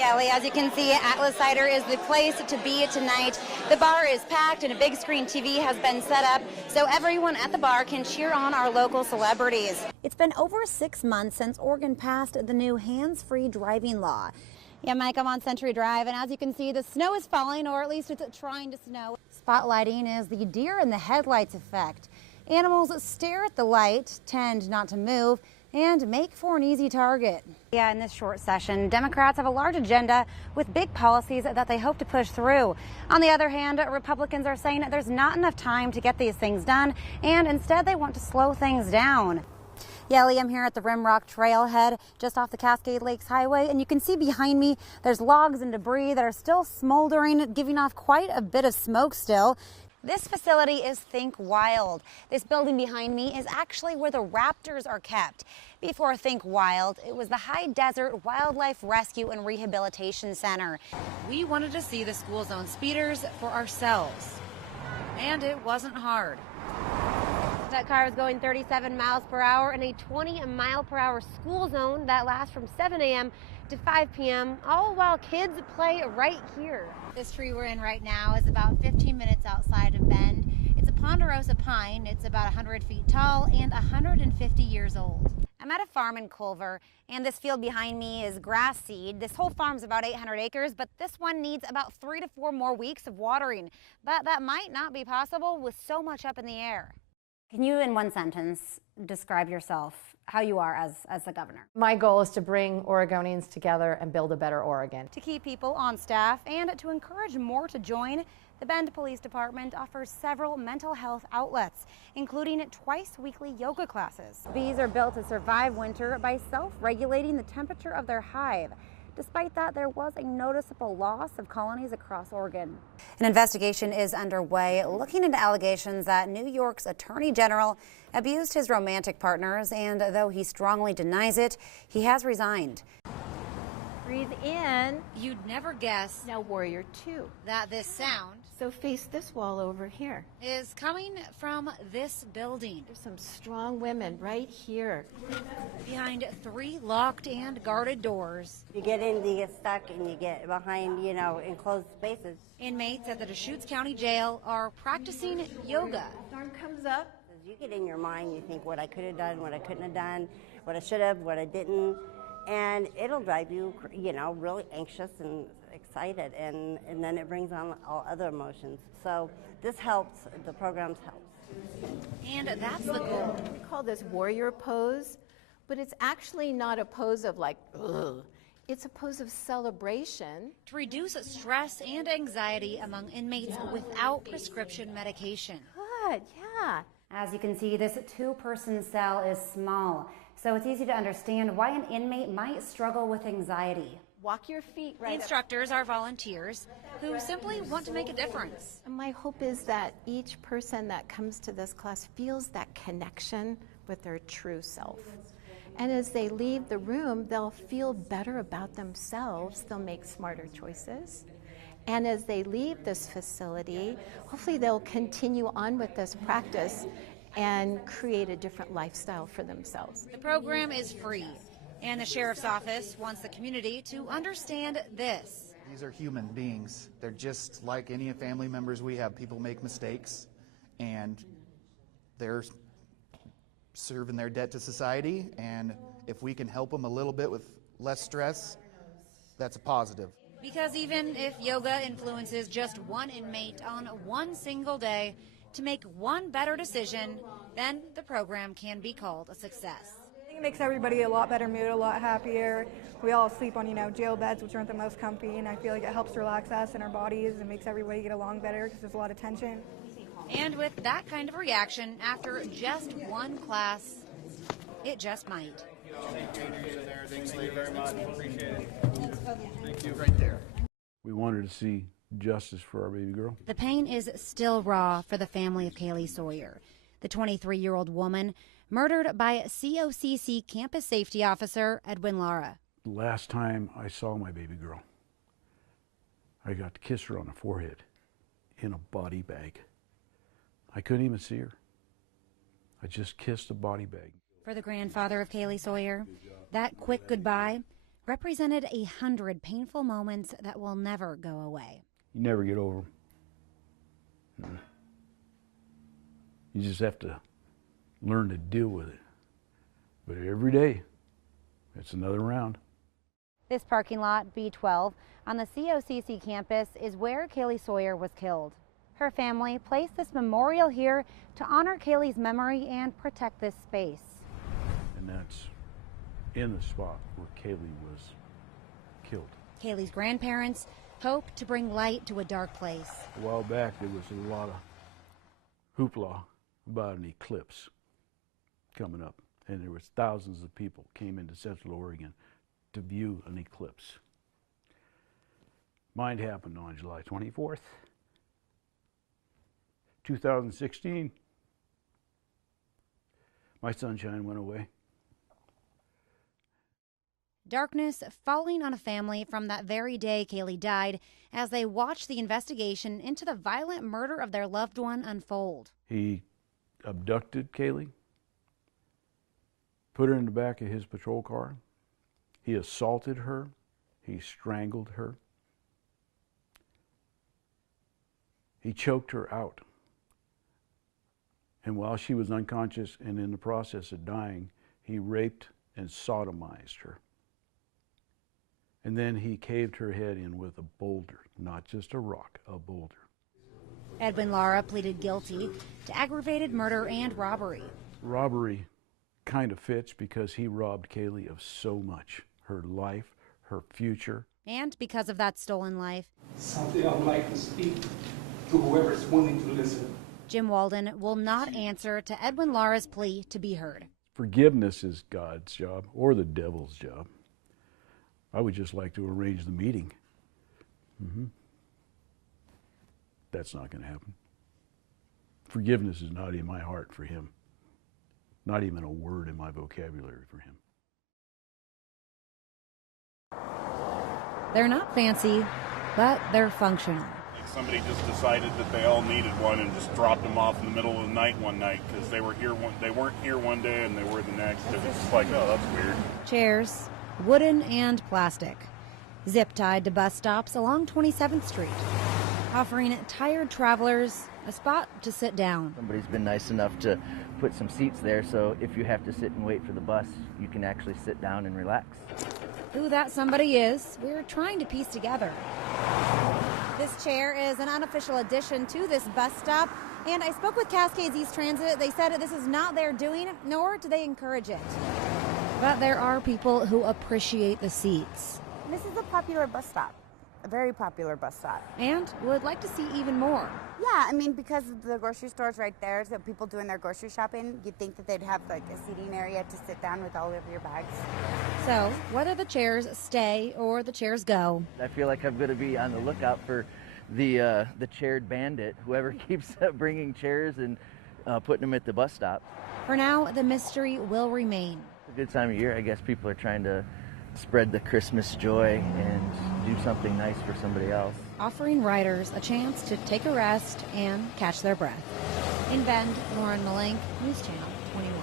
Yeah, Lee, as you can see, Atlas Cider is the place to be tonight. The bar is packed and a big screen TV has been set up so everyone at the bar can cheer on our local celebrities. It's been over 6 months since Oregon passed the new hands-free driving law. Yeah, Mike, I'm on Century Drive, and as you can see, the snow is falling, or at least it's trying to snow. Spotlighting is the deer in the headlights effect. Animals stare at the light, tend not to move, and make for an easy target. Yeah, in this short session, Democrats have a large agenda with big policies that they hope to push through. On the other hand, Republicans are saying that there's not enough time to get these things done, and instead they want to slow things down. Yeah, Lee, I'm here at the Rimrock Trailhead just off the Cascade Lakes Highway, and you can see behind me there's logs and debris that are still smoldering, giving off quite a bit of smoke still. This facility is Think Wild. This building behind me is actually where the raptors are kept. Before Think Wild, it was the High Desert Wildlife Rescue and Rehabilitation Center. We wanted to see the school zone speeders for ourselves, and it wasn't hard. That car is going 37 miles per hour in a 20-mile-per-hour school zone that lasts from 7 a.m. to 5 p.m., all while kids play right here. This tree we're in right now is about 15 minutes outside of Bend. It's a ponderosa pine. It's about 100 feet tall and 150 years old. I'm at a farm in Culver, and this field behind me is grass seed. This whole farm's about 800 acres, but this one needs about 3 to 4 more weeks of watering. But that might not be possible with so much up in the air. Can you, in one sentence, describe yourself, how you are as a governor? My goal is to bring Oregonians together and build a better Oregon. To keep people on staff and to encourage more to join, the Bend Police Department offers several mental health outlets, including twice-weekly yoga classes. Bees are built to survive winter by self-regulating the temperature of their hive. Despite that, there was a noticeable loss of colonies across Oregon. An investigation is underway looking into allegations that New York's Attorney General abused his romantic partners, and though he strongly denies it, he has resigned. Breathe in. You'd never guess Now warrior two. that this sound So face this wall over here. is coming from this building. There's some strong women right here. Behind 3 locked and guarded doors, You get in, you get stuck, and you get behind, enclosed spaces. inmates at the Deschutes County Jail are practicing yoga. Arm comes up. As you get in your mind, you think what I could have done, what I couldn't have done, what I should have, what I didn't. And it'll drive you, really anxious and excited. And then it brings on all other emotions. So this helps, the programs help. And that's the goal. We call this warrior pose, but it's actually not a pose of like, ugh. It's a pose of celebration. To reduce stress and anxiety among inmates without prescription medication. Good, yeah. As you can see, this 2-person cell is small, so it's easy to understand why an inmate might struggle with anxiety. Walk your feet The right up. instructors are volunteers who simply want to make a difference. And my hope is that each person that comes to this class feels that connection with their true self. And as they leave the room, they'll feel better about themselves. They'll make smarter choices. And as they leave this facility, hopefully they'll continue on with this practice and create a different lifestyle for themselves. The program is free, and the Sheriff's Office wants the community to understand this. These are human beings. They're just like any family members we have. People make mistakes, and they're serving their debt to society, and if we can help them a little bit with less stress, that's a positive. Because even if yoga influences just one inmate on one single day to make one better decision, then the program can be called a success. I think it makes everybody a lot better mood, a lot happier. We all sleep on, jail beds, which aren't the most comfy, and I feel like it helps relax us and our bodies and makes everybody get along better because there's a lot of tension. And with that kind of reaction after just one class, it just might. Thanks, Lee, very much. Appreciate it. Thank you. Right there. We wanted to see justice for our baby girl. The pain is still raw for the family of Kaylee Sawyer, the 23-year-old woman murdered by COCC campus safety officer Edwin Lara. The last time I saw my baby girl, I got to kiss her on the forehead in a body bag. I couldn't even see her. I just kissed a body bag. For the grandfather of Kaylee Sawyer, that quick goodbye represented 100 painful moments that will never go away. You never get over them. You just have to learn to deal with it. But every day, it's another round. This parking lot, B12, on the COCC campus is where Kaylee Sawyer was killed. Her family placed this memorial here to honor Kaylee's memory and protect this space. And that's in the spot where Kaylee was killed. Kaylee's grandparents hope to bring light to a dark place. A while back, there was a lot of hoopla about an eclipse coming up, and there was thousands of people came into Central Oregon to view an eclipse. Mine happened on July 24th, 2016. My sunshine went away. Darkness falling on a family from that very day Kaylee died as they watched the investigation into the violent murder of their loved one unfold. He abducted Kaylee, put her in the back of his patrol car. He assaulted her. He strangled her. He choked her out. And while she was unconscious and in the process of dying, he raped and sodomized her. And then he caved her head in with a boulder, not just a rock, a boulder. Edwin Lara pleaded guilty to aggravated murder and robbery. Robbery kind of fits because he robbed Kaylee of so much. Her life, her future. And because of that stolen life. Something I'd like to speak to whoever's willing to listen. Jim Walden will not answer to Edwin Lara's plea to be heard. Forgiveness is God's job or the devil's job. I would just like to arrange the meeting. That's not going to happen. Forgiveness is not in my heart for him. Not even a word in my vocabulary for him. They're not fancy, but they're functional. Like somebody just decided that they all needed one and just dropped them off in the middle of the night one night because they weren't here one day and they were the next. It was just like, oh, that's weird. Chairs, wooden and plastic, zip-tied to bus stops along 27th Street, offering tired travelers a spot to sit down. Somebody's been nice enough to put some seats there, so if you have to sit and wait for the bus, you can actually sit down and relax. Who that somebody is, we're trying to piece together. This chair is an unofficial addition to this bus stop, and I spoke with Cascades East Transit. They said this is not their doing, nor do they encourage it. But there are people who appreciate the seats. This is a popular bus stop, a very popular bus stop. And would like to see even more. Yeah, I mean, because the grocery store's right there, so people doing their grocery shopping, you'd think that they'd have like a seating area to sit down with all of your bags. So, whether the chairs stay or the chairs go. I feel like I'm going to be on the lookout for the chaired bandit, whoever keeps bringing chairs and putting them at the bus stop. For now, the mystery will remain. It's a good time of year. I guess people are trying to spread the Christmas joy and do something nice for somebody else. Offering riders a chance to take a rest and catch their breath. In Bend, Laurenmelink, News Channel 21.